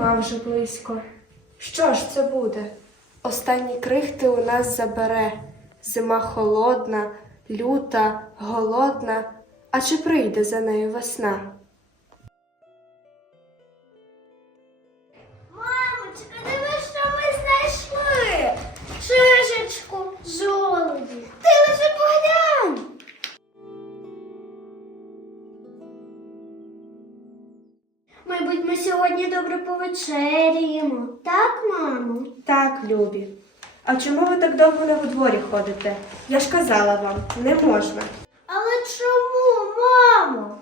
зима вже близько. Що ж це буде? Останні крихти у нас забере. Зима холодна, люта, голодна. А чи прийде за нею весна? Мабуть, ми сьогодні добре повечеряємо. Так, мамо? Так, любі. А чому ви так довго на дворі ходите? Я ж казала вам, не можна. Але чому, мамо?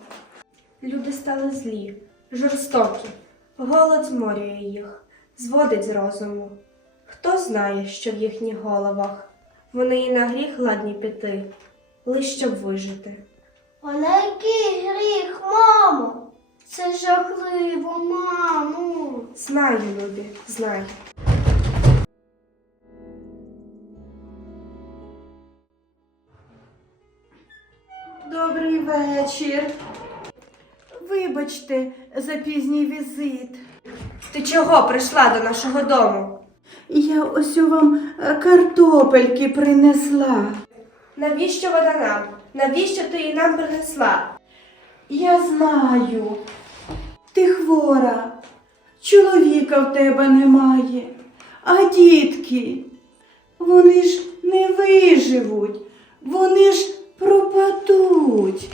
Люди стали злі, жорстокі. Голод зморює їх, зводить з розуму. Хто знає, що в їхніх головах? Вони і на гріх ладні піти, лиш щоб вижити. А на який гріх, мамо? Знаю, любі, знаю. Добрий вечір. Вибачте за пізній візит. Ти чого прийшла до нашого дому? Я ось вам е, картопельки принесла. Навіщо вона нам? Навіщо ти її нам принесла? Я знаю, ти хвора, чоловіка в тебе немає, а дітки, вони ж не виживуть, вони ж пропадуть.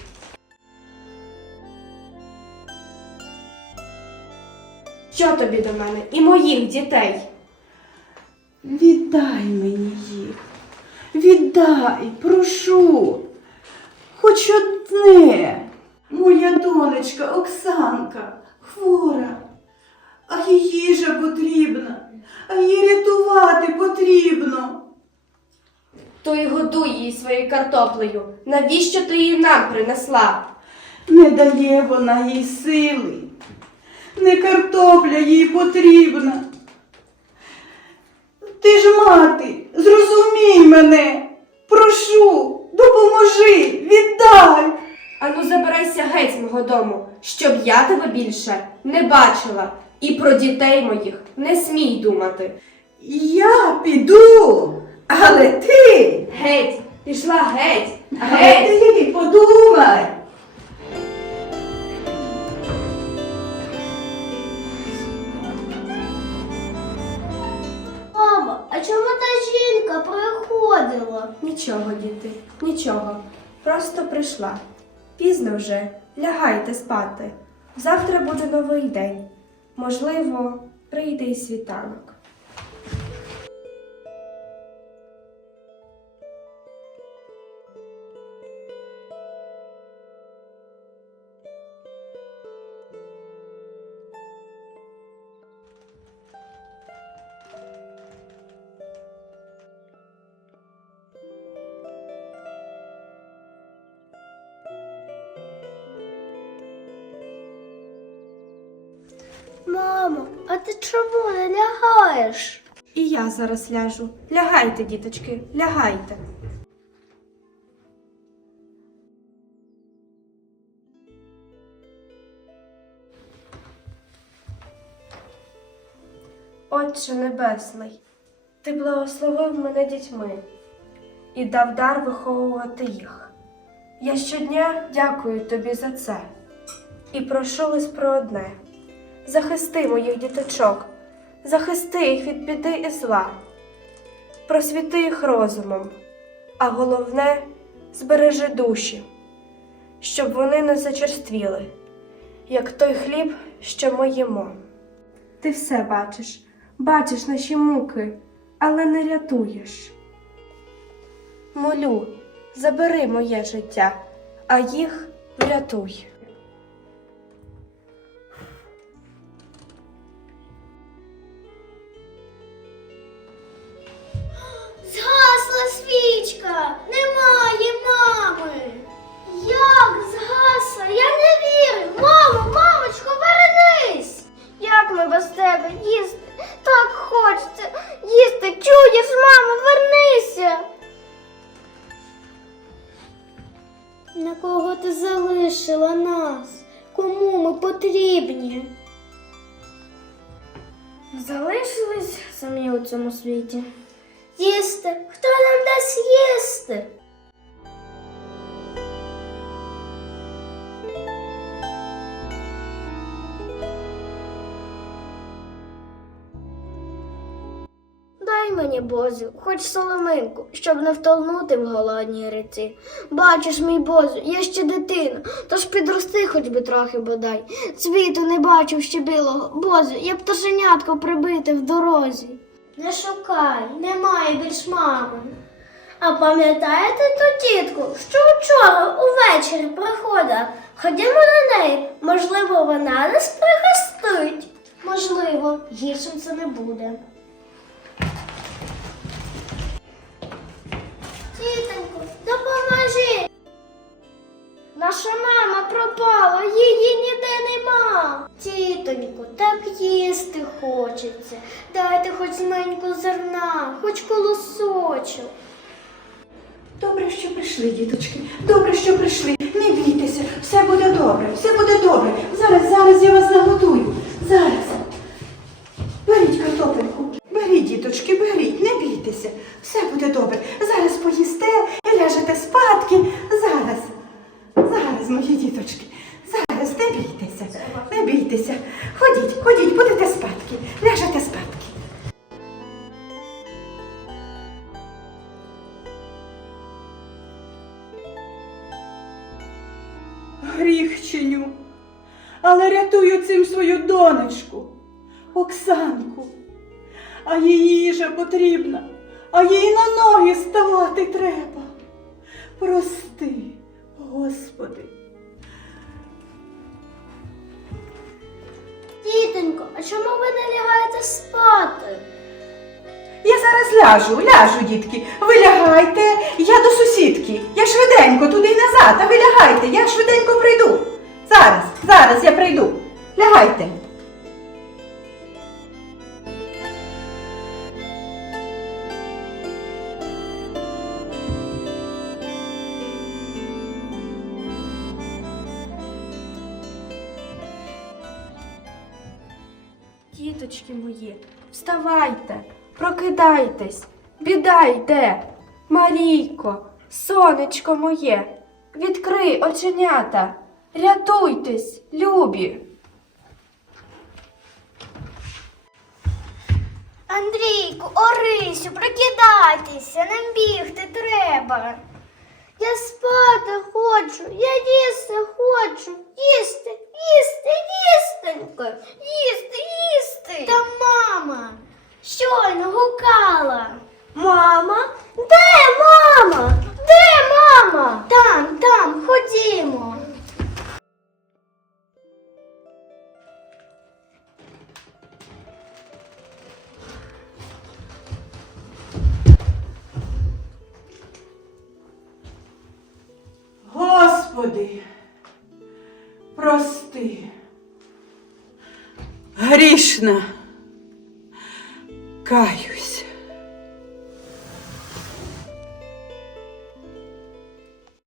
Що тобі до мене і моїх дітей? Віддай мені їх. Віддай, прошу. Хоч одне. Моя донечка Оксанка хвора, а її же потрібна, а її рятувати потрібно. То й годуй її своєю картоплею. Навіщо ти її нам принесла? Не дає вона їй сили. Не картопля їй потрібна. Ти ж мати, зрозумій мене. Прошу, допоможи, віддай. Ану, забирайся геть з мого дому, щоб я тебе більше не бачила. І про дітей моїх не смій думати. Я піду, але ти, Геть, пішла геть, але геть. ти подумай. Мамо, а чому та жінка приходила? Нічого, діти, нічого. Просто прийшла. Пізно вже, лягайте спати. Завтра буде новий день. Можливо, прийде і світанок. Мамо, а ти чому не лягаєш? І я зараз ляжу. Лягайте, діточки, лягайте. Отче Небесний, Ти благословив мене дітьми і дав дар виховувати їх. Я щодня дякую тобі за це і прошу лиш про одне: захисти моїх діточок, захисти їх від біди і зла, просвіти їх розумом, а головне збережи душі, щоб вони не зачерствіли, як той хліб, що ми їмо. Ти все бачиш, бачиш наші муки, але не рятуєш. Молю, забери моє життя, а їх врятуй. Залишила нас? Кому ми потрібні? Залишились самі у цьому світі. Їсти. Хто нам дасть їсти? Мені бозю, хоч соломинку, щоб не втонути в голодній реці. Бачиш, мій бозю, я ще дитина, тож підрости хоч би трохи бодай. Світу не бачив ще білого, бозю, я пташенятко прибите в дорозі. Не шукай, немає більш мами. А пам'ятаєте ту тітку, що вчора увечері приходила? Ходімо до неї, можливо, вона нас пригостить. Можливо, гіршим це не буде. Тітонько, допоможи. Наша мама пропала, її ніде нема. Тітонько, так їсти хочеться. Дайте хоч зменьку зерна, хоч колосочок. Добре, що прийшли, діточки. Добре, що прийшли. Не бійтеся, все буде добре, все буде добре. Зараз, зараз я вас нагодую. Зараз. Беріть картопельку. Беріть, діточки, беріть, не бійтеся. Все буде добре. Зараз поїсте і ляжете спадки. Зараз. Зараз, мої діточки. Зараз не бійтеся. Не бійтеся. Ходіть, ходіть, будете спадки. Ляжете спадки. Гріх чиню, але рятую цим свою донечку, Оксанку. А їй їжа потрібна, а їй на ноги ставати треба. Прости, Господи. Тітонько, а чому ви не лягаєте спати? Я зараз ляжу, ляжу, дітки. Ви лягайте, я до сусідки. Я швиденько туди й назад, а ви лягайте, я швиденько прийду. Зараз, зараз я прийду. Лягайте. Діточки мої, вставайте, прокидайтесь, біда йде. Марійко, сонечко моє, відкрий оченята, рятуйтесь, любі. Андрійку, Орисю, прокидайтеся, нам бігти треба. Я спати хочу, я їсти хочу, їсти, їсти, їстенько, їсти, їсти. Та мама щойно гукала. Мама? Де мама? Де мама? Там, там, ходімо. Господи, прости. Грішна. Каюсь.